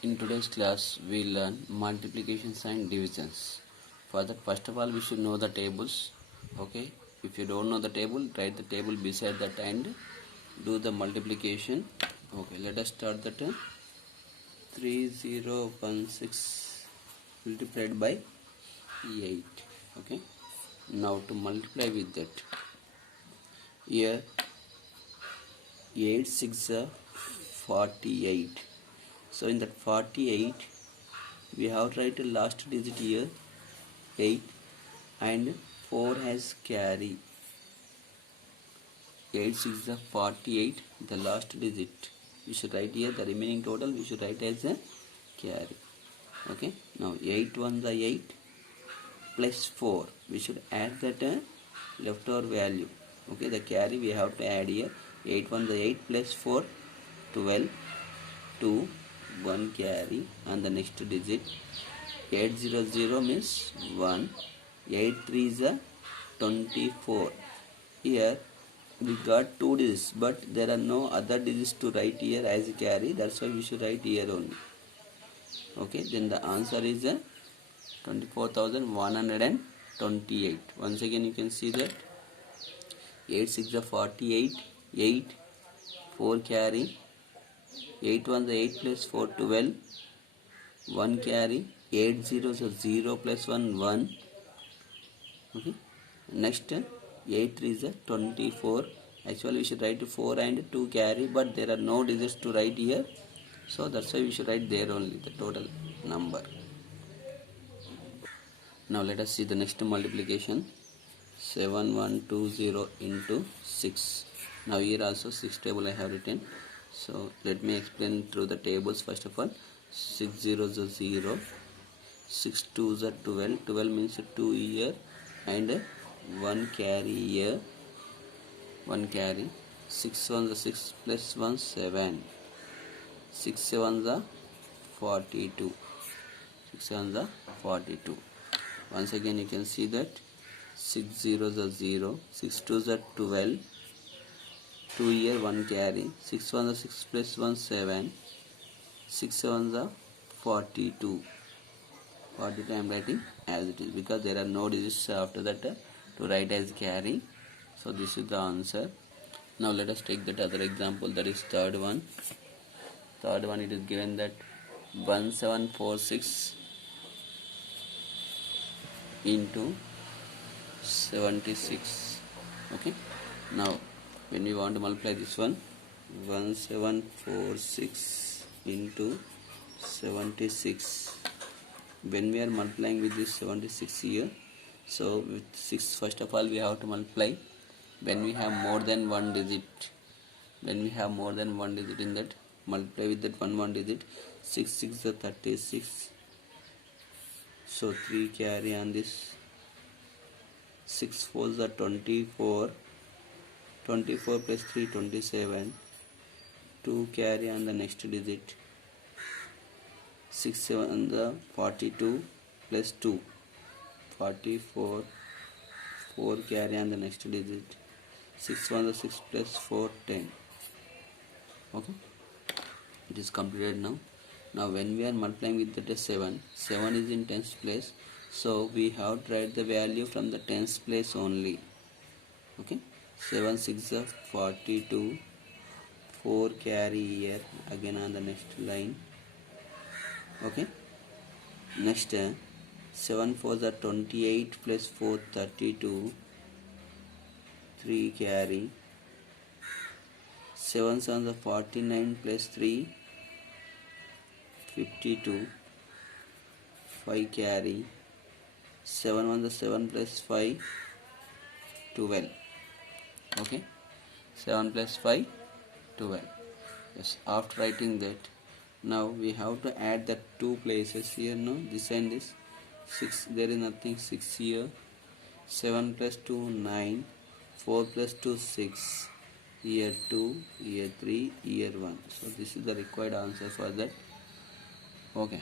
In today's class, we learn multiplications and divisions. For that, first of all, we should know the tables. Okay, if you don't know the table, write the table beside that and do the multiplication. Okay, let us start that. 3016 multiplied by 8. Okay, now to multiply with that, here 8 6 are 48. So in that 48, we have to write a last digit here 8 and 4 has carry. 8 6 are 48, the last digit we should write here, the remaining total we should write as a carry. Okay, now 8 1 the 8 plus 4, we should add that leftover value. Okay, the carry we have to add here. 8 1 the 8 plus 4 12 2 1 carry and the next digit. 800 means 1. 8 3 is a 24. Here we got 2 digits, but there are no other digits to write here as a carry, that's why we should write here only. Okay, then the answer is 24,128. Once again you can see that 8 6 is 48, 8 4 carry, 8 1 the 8 plus 4 12, 1 carry, 8 0 is 0 plus 1 1. Okay, next 8 3 is 24. Actually we should write 4 and 2 carry, but there are no digits to write here, so that's why we should write there only the total number. Now let us see the next multiplication. 7120 into 6. Now here also 6 table I have written, so let me explain through the tables. First of all, 6 0 is 0, 6 2 is 12, 12 means 2 here and 1 carry here, 1 carry. 6 1 is 6 plus 1 7, 6 7 is 42, 6 7 is 42. Once again you can see that 6 0 is 0, 6 2 is 12, 2 here 1 carry, 6 1 is 6 plus 1 7, 6 7 is 42. 42 I am writing as it is because there are no digits after that to write as carry. So this is the answer. Now let us take that other example, that is third one. Third one, it is given that 1746 into 76. Okay, now when we want to multiply this one, 1746 into 76, when we are multiplying with this 76 here, so with 6, first of all we have to multiply when we have more than one digit. When we have more than one digit in that, multiply with that one digit. 6 6 is 36, so 3 carry on this. 6 4 is 24, 24 plus 3 27, 2 carry on the next digit. 6 7 is 42 plus 2 44, 4 carry on the next digit. 6 1 is 6 plus 4 10. Okay, it is completed now. Now when we are multiplying with that 7 is in tens place, so we have to write the value from the tens place only. Okay, 7 6 is 42, 4 carry here again on the next line. Okay, next 7 4 is 28 plus 4 32, 3 carry. 7 7 is 49 plus 3 52, 5 carry. 7 1 is 7 plus 5 12. Okay, 7 plus 5 12. Yes, after writing that, now we have to add the two places here. No, this and this. 6, there is nothing. 6 here. 7 plus 2 9, 4 plus 2 6, here 2, here 3, here 1. So this is the required answer for that. Okay,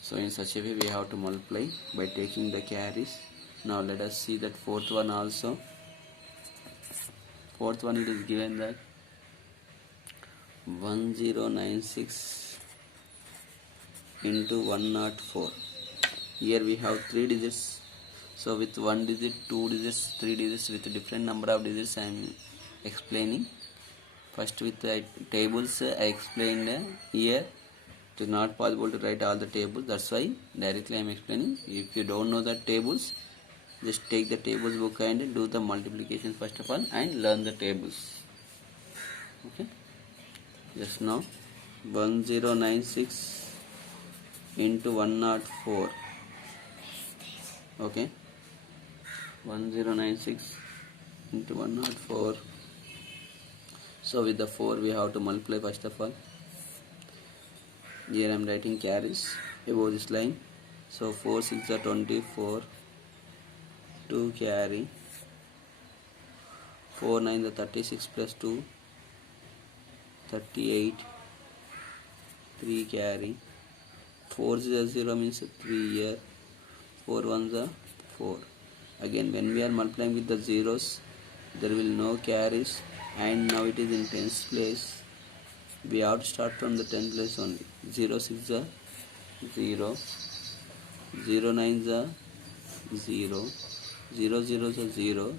so in such a way we have to multiply by taking the carries. Now let us see that fourth one also. Fourth one, it is given that 1096 into 104. Here we have 3 digits. So with 1 digit, 2 digits, 3 digits, with different number of digits I am explaining. First with the tables I explained here. It is not possible to write all the tables. That's why directly I am explaining. If you don't know the tables, just take the tables book and do the multiplication first of all and learn the tables. Okay. Just now 1096 into 104. Okay. 1096 into 104. So with the 4 we have to multiply first of all. Here I am writing carries above this line. So 4 6 are 24, 2 carry, 4 9 the 36 plus 2, 38, 3 carry, 4 0 0 means 3 here, 4 1 are 4. Again when we are multiplying with the zeros, there will no carries, and now it is in tens place. We have to start from the 10th place only. 0 6 are 0, 0 9 are 0, 0 0 are 0,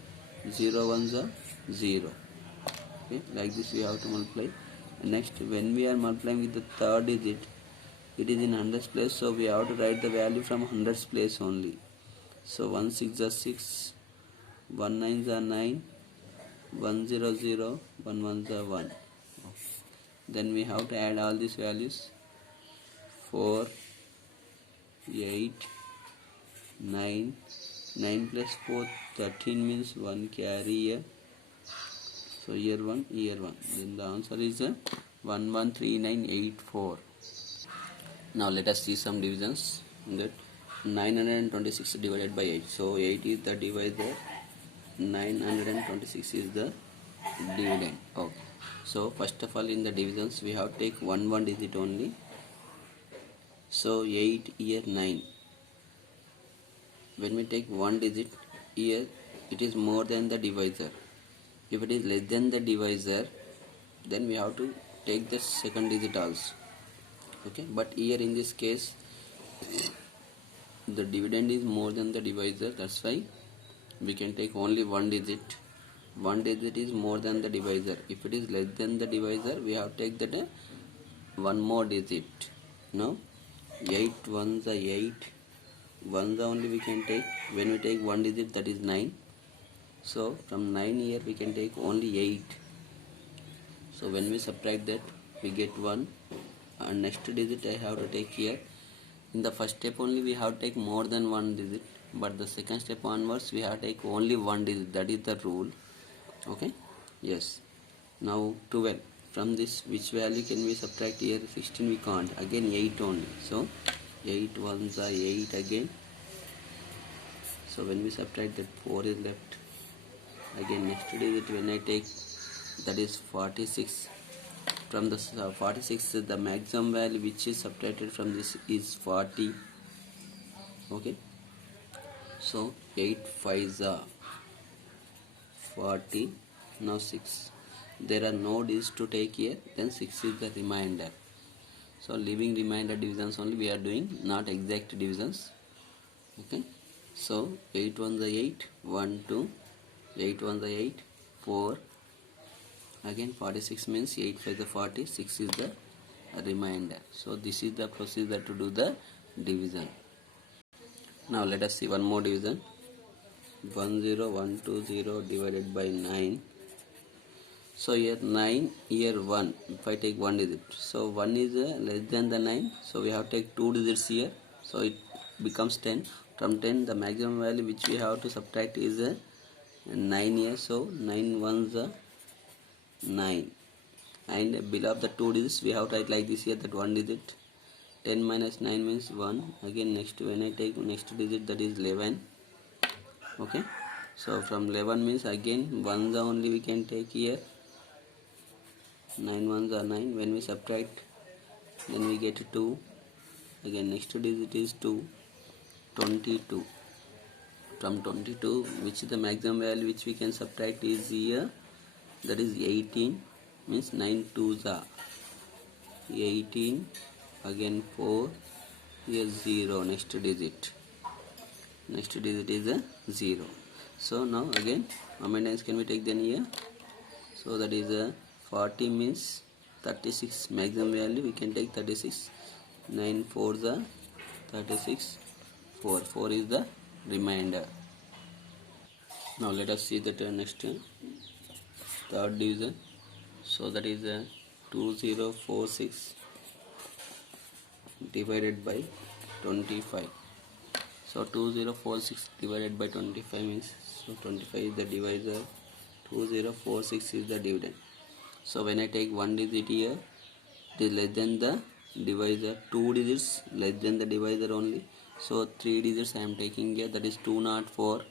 0 1 are 0. Okay, like this we have to multiply. Next, when we are multiplying with the third digit, it is in hundreds place, so we have to write the value from hundreds place only. So 1 6 are 6, 1 9 are 9, 1 0 0, 1 1 are 1. Then we have to add all these values. 4, 8, 9, 9 plus 4, 13 means 1 carry here. So here 1, here 1. Then the answer is 113984. Now let us see some divisions. That 926 divided by 8. So 8 is the divisor, 926 is the dividend. Okay. So first of all in the divisions we have to take one digit only. So 8 here 9. When we take one digit here, it is more than the divisor. If it is less than the divisor, then we have to take the second digit also. Okay, but here in this case the dividend is more than the divisor, that's why we can take only one digit. One digit is more than the divisor. If it is less than the divisor, we have to take that one more digit. No, 8 1s are 8. 1s only we can take. When we take one digit, that is 9. So from 9 here we can take only 8. So when we subtract that, we get 1. And next digit I have to take here. In the first step only we have to take more than one digit, but the second step onwards we have to take only one digit. That is the rule. Okay. Yes. Now 12. From this, which value can we subtract here? 16 we can't. Again 8 only. So 8 1s are 8 again. So when we subtract that, 4 is left. Again next digit when I take, that is 46. From the 46, the maximum value which is subtracted from this is 40. Okay. So 8 5s are 40. Now 6. There are no digits to take here. Then 6 is the remainder. So leaving remainder divisions only we are doing, not exact divisions. Okay. So 8 1s are 8. 1 2. 8 1s are 8. 4. Again 46 means 8 5 is 40. 6 is the remainder. So this is the procedure to do the division. Now let us see one more division. 10120 divided by 9. So here 9, here 1. If I take one digit, so 1 is less than the 9, so we have to take 2 digits here, so it becomes 10. From 10, the maximum value which we have to subtract is 9 here, so 9 1s are 9. And below the 2 digits we have to write like this here, that 1 digit. 10 minus 9 means 1. Again next, when I take next digit, that is 11. Okay. So from 11 means again 1s only we can take here. 9 1s are 9. When we subtract, then we get 2. Again next digit is 2. 22. From 22, which the maximum value which we can subtract is here, that is 18. Means 9 2s are 18. Again 4. here 0, next digit is a 0. So now again how many times can we take then here? So that is a 40 means 36 maximum value we can take 36. 9 4 the 36, 4 is the remainder. Now let us see that next third division. So that is 2046 divided by 25. So 2046 divided by 25 means, so 25 is the divisor, 2046 is the dividend. So when I take one digit here, it is less than the divisor, two digits less than the divisor only. So three digits I am taking here, that is 204.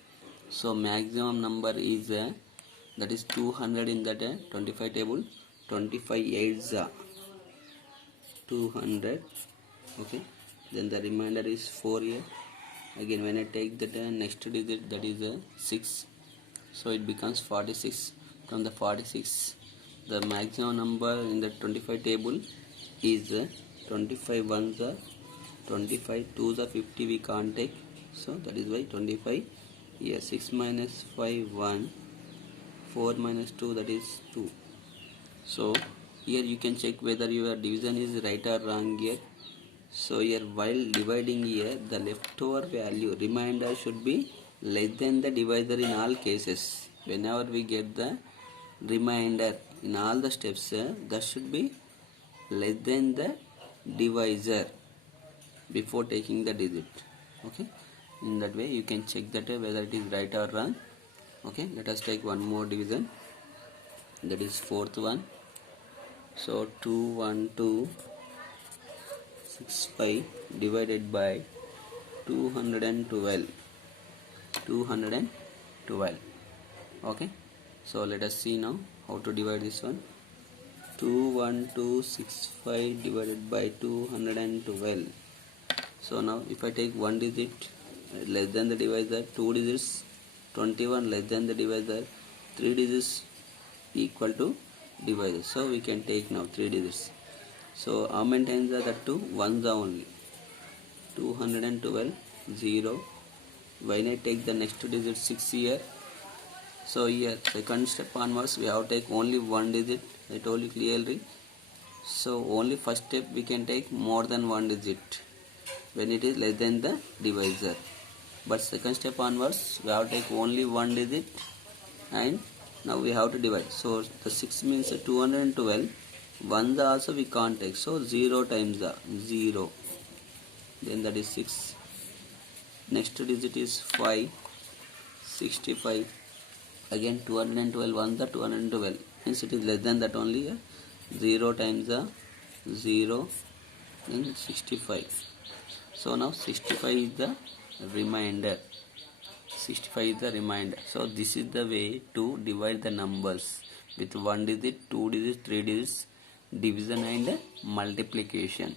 So maximum number is that is 200 in that 25 table. 25 8s are 200. Okay, then the remainder is 4 here. Again when I take the next digit, that is 6, so it becomes 46. From the 46, the maximum number in the 25 table is 25 ones are 25, 2s are 50, we can't take, so that is why 25 here. 6 minus 5 1, 4 minus 2, that is 2. So here you can check whether your division is right or wrong here. So here while dividing here, the leftover value remainder should be less than the divisor in all cases. Whenever we get the remainder in all the steps, that should be less than the divisor before taking the digit. Okay, in that way you can check that whether it is right or wrong. Okay, let us take one more division, that is fourth one. So 21265 divided by 212. Okay, so let us see now how to divide this one. 21265 divided by 212. So now if I take one digit less than the divisor, two digits 21 less than the divisor, three digits equal to divisor, so we can take now three digits. So how many times are that? 2 ones are only. 212 0. When I take the next digit 6 here, so here second step onwards we have to take only one digit. I told you clearly. So only first step we can take more than one digit when it is less than the divisor, but second step onwards we have to take only one digit, and now we have to divide. So the 6 means 212. Ones also we can't take, so 0 times the 0, then that is 6. Next digit is 5, 65. Again 212 ones are 212, means it is less than that only. 0 times the 0, then 65. So now 65 is the remainder. 65 is the remainder. So this is the way to divide the numbers with one digit, two digits, three digits, division and multiplication.